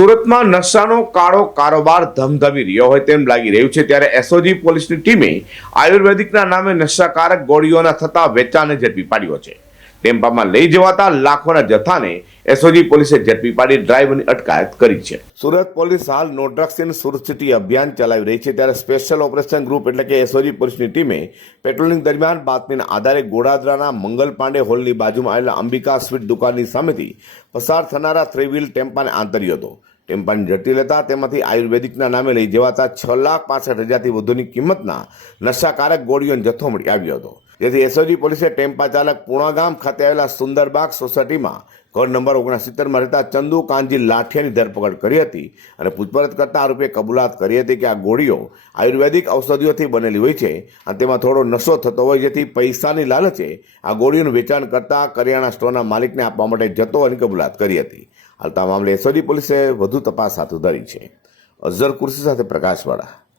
સુરતમાં નશાનો કાળો કારોબાર ધમધમી રહ્યો હોય તેમ લાગી રહ્યું છે ત્યારે એસઓજી પોલીસની ટીમે આયુર્વેદિકના નામે નશાકારક ગોળીઓના થતા વેચાણને ઝડપી પાડ્યો છે. ટેમ્પામાં લઈ જવાતા લાખોના જથ્થાને એસઓજી પોલીસે ઝડપી પાડી ડ્રાઈવરની અટકાયત કરી છે. સુરત પોલીસ હાલ no drugs in Surat city અભિયાન ચલાવી રહી છે ત્યારે સ્પેશિયલ ઓપરેશન ગ્રુપ એટલે કે એસઓજી પોલીસની ટીમે પેટ્રોલિંગ દરમિયાન બાતમીના આધારે ગોડાદરાના મંગલ પાંડે હોલની બાજુમાં આવેલા અંબિકા સ્વીટ દુકાનની સામેથી પસાર થનારા થ્રી વ્હીલ ટેમ્પાને આંતર્યો હતો. ટેમ્પાની જટિલ હતા. તેમાંથી આયુર્વેદિકના નામે લઈ જવાતા છ લાખ પાસઠ હજારથી વધુની કિંમતના નશાકારક ગોળીઓનો જથ્થો મળી આવ્યો હતો. જેથી એસઓજી પોલીસે ટેમ્પા ચાલક પૂણાગામ ખાતે આવેલા સુંદરબાગ સોસાયટીમાં ઘર નંબર ઓગણસિત્તેરમાં રહેતા ચંદુ કાનજી લાઠિયાની ધરપકડ કરી હતી અને પૂછપરછ કરતા આરોપીએ કબૂલાત કરી હતી કે આ ગોળીઓ આયુર્વેદિક ઔષધિઓથી બનેલી હોય છે અને તેમાં થોડો નશો થતો હોય જેથી પૈસાની લાલચે આ ગોળીઓનું વેચાણ કરતા કરિયાણા સ્ટોરના માલિકને આપવા માટે જતો અને કબૂલાત કરી હતી. હાલ તો આ મામલે એસઓજી પોલીસે વધુ તપાસ હાથ ધરી છે. અઝર કુર્સી સાથે પ્રકાશવાળા.